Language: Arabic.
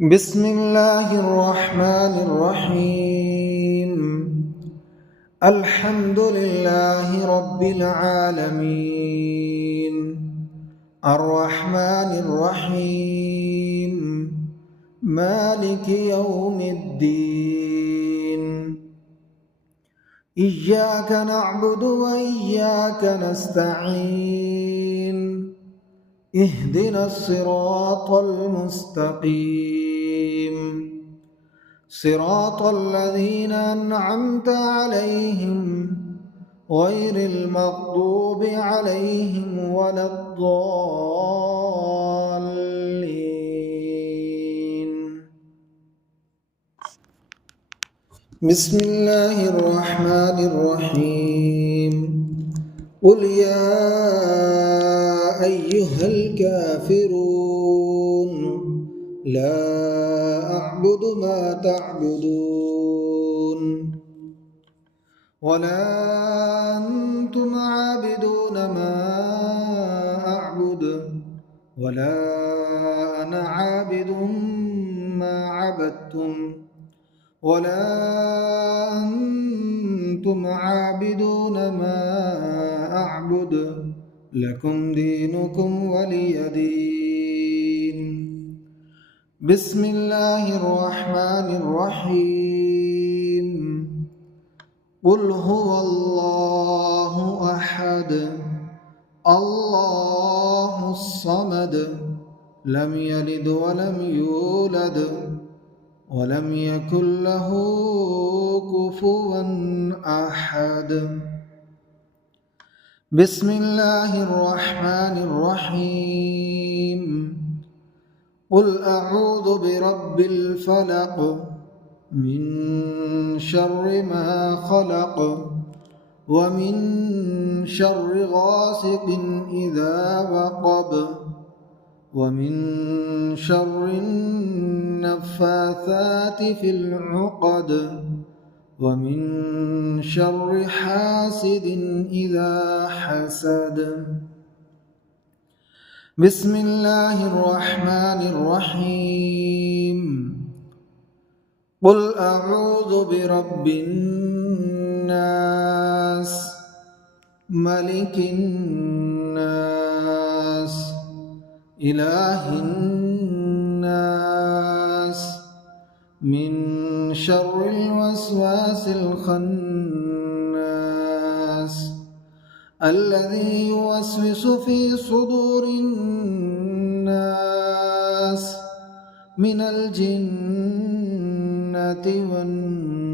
بسم الله الرحمن الرحيم. الحمد لله رب العالمين، الرحمن الرحيم، مالك يوم الدين. إياك نعبد وإياك نستعين، اهدنا الصراط المستقيم، صراط الذين أنعمت عليهم غير المغضوب عليهم ولا الضالين. بسم الله الرحمن الرحيم. قل يا أيها الكافرون لا أعبد ما تعبدون ولا أنتم عابدون ما أعبد ولا أنا عابد ما عبدتم ولا أنتم عابدون ما أعبد، لكم دينكم ولي دين. بسم الله الرحمن الرحيم. قل هو الله أحد الله الصمد لم يلد ولم يولد ولم يكن له كفوا أحد. بسم الله الرحمن الرحيم. قل أعوذ برب الفلق من شر ما خلق ومن شر غاسق إذا وقب ومن شر النفاثات في العقد ومن شر حاسد إذا حسد. بسم الله الرحمن الرحيم. قل أعوذ برب الناس ملك الناس إله الناس من شر الوسواس الخناس الذي يوسوس في صدور الناس من الجنة والناس.